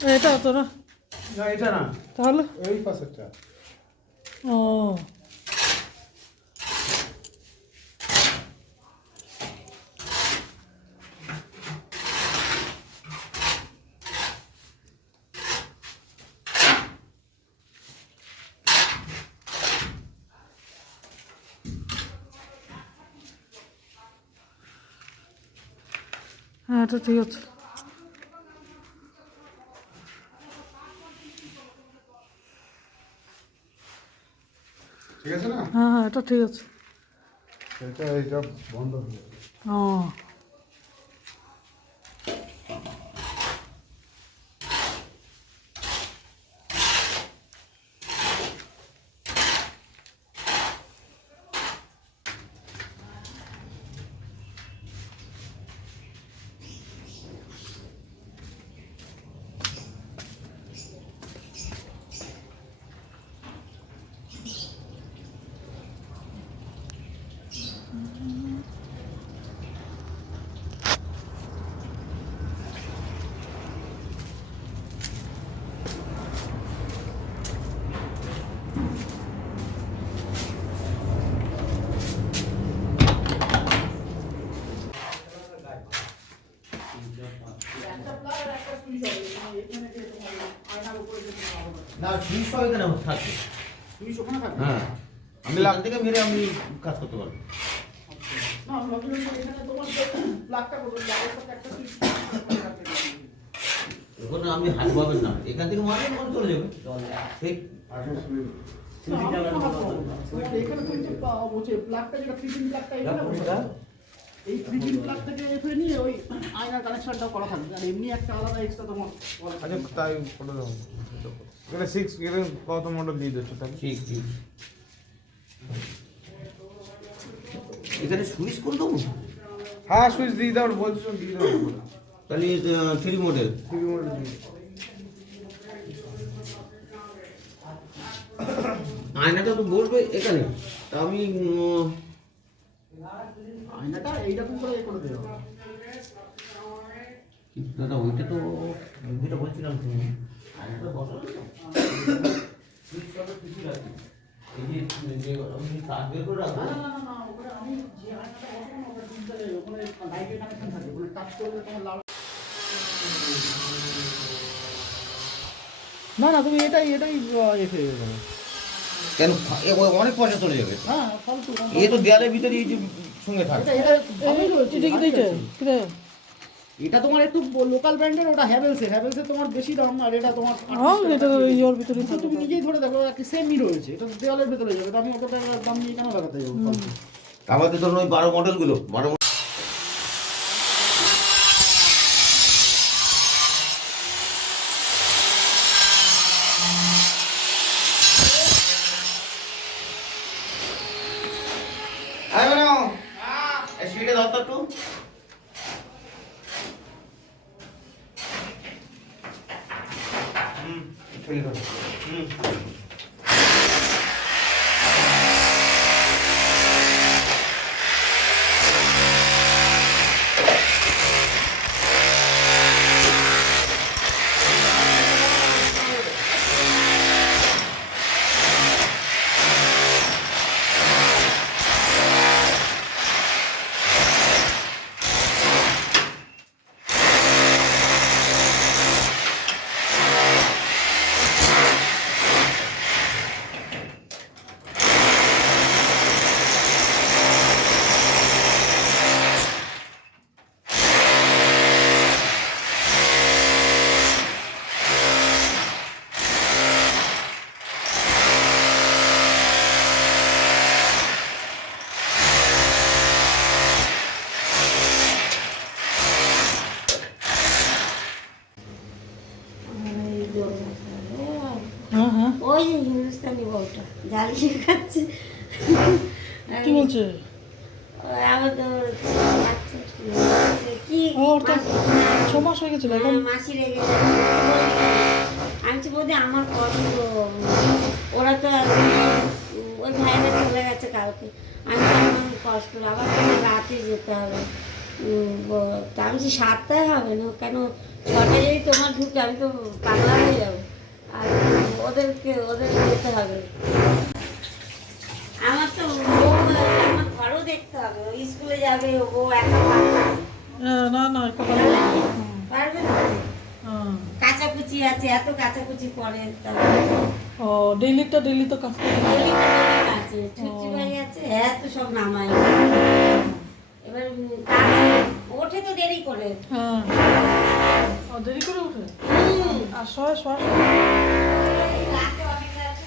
এটা তো না, না এটা না, তাহলে এই পাশেরটা। ও হ্যাঁ, এটা ঠিক আছে। ঠিক আছে না? হ্যাঁ হ্যাঁ, এটা ঠিক আছে। এটা বন্ধ হয়ে যাবে। ও না সুইচ তো এখানে থাকবে। সুইচ ওখানে থাকবে? হ্যাঁ, আমি লাগ থেকে মেরে আমি কাজ করতে পারবো। না, আমি ভাবছিলাম যে এখানে তোমার যে প্লাগটা করবে, প্লাগের সাথে একটা সুইচ থাকবে। ওখানে আপনি হাত পাবেন না, এখান থেকে মারলে ওখানে চলে যাবে ঠিক। না, আমি কোনো হাত পাবো না। এখানে তুমি যে বলছে প্লাগটা, যেটা ফিটিং প্লাগটা এখানে বসাবে। এই ফিটিং প্লাগ থেকে এফে নিয়ে ওই আয়নার কানেকশনটাও করা থাকবে, আর এমনি একটা আলাদা এক্সট্রা তোমার করা থাকবে। আচ্ছা তাই করে দাও। এখানে 6 এর কত মডেল দিয়ে দিচ্ছ তাহলে? ঠিক ঠিক। এখানে সুইচ করে দেবো, হ্যাঁ সুইচ দিয়ে দাও, বলছো দিয়ে দাও। তাহলে 3 মডেল। 3 মডেল দিয়ে আয়নাটা তো বলবে এখানে, তা আমি আয়নাটা এইরকম করে এ করে দেওয়া। দাদা ওইটা তো যেটা বলছিলাম তুমি আয়নাটা বসালো তো সুইচটা তো কিছু রাখি, এই যে আমি তার বের করে রাখবো। না না না না, ওখানে আমি যে আয়নাটা বসাবো না, ওটা ডিজিটাল, ওখানে লাইটের কানেকশন থাকে, ওখানে টাচ করলে তোমার লাল। না না, তুমি এটাই এটাই এসে যাবে। কেন অনেক পয়সা চলে যাবে। হ্যাঁ, ফালতু। এ তো দেয়ালের ভিতরে এই যে সঙ্গে থাকে। এটা তোমার একটু লোকাল ব্র্যান্ডের, ওটা হ্যাভেলসের তোমার বেশি দাম, আর এটা তোমার এটা ওর ভিতরে কিন্তু তুমি নিজেই ধরে দেখো একটা সেমই রয়েছে, এটা দেওয়ালের ভেতরে যাবে, তো আমি অত টাকা দাম নিয়ে কেন লাগাতে যাবো? আমাদের ধরুন ওই 12 মডেলগুলো 12 আরে না এই সিটে দাও তো একটু। ঠিক আছে। হ্যাঁ হ্যাঁ, ওই যে হিন্দুস্তানি বউটা জ্বালিয়ে খাচ্ছে। কি বলছে? ওই আবার তো বাচ্চা কি ওর তো 6 মাস হয়ে গেছিল এখন। মাসি রেগে যাচ্ছে। আমি তো বলছি আমার কষ্ট, ওরা তো ওই ভাইরা চলে গেছে কালকে, আমি তো আমার কষ্ট, আবার তো রাতে যেতে হবে। তা আমি বলছি 7টায় হবে না কেন, 6টায় যদি তোমার ঢুকে আমি তো পাগলা হয়ে যাবো। আর ওদের যেতে হবে। আমার তো আমার ঘরও দেখতে হবে, ও স্কুলে যাবে, ও একা পারবে না। না না একটা পারবে না। পারবে না। হ্যাঁ। কাচাকুচি আছে, এত কাচাকুচি করে ও ডেইলি তো কাজ করে। আছে, ছুচি ভাই আছে, এত সব নামায়। এবার কাজ ওঠে তো দেরি করে। হ্যাঁ ও দেরি করে উঠে হুম। আর শোয়া রাতে অনেক আছে।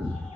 শোয়া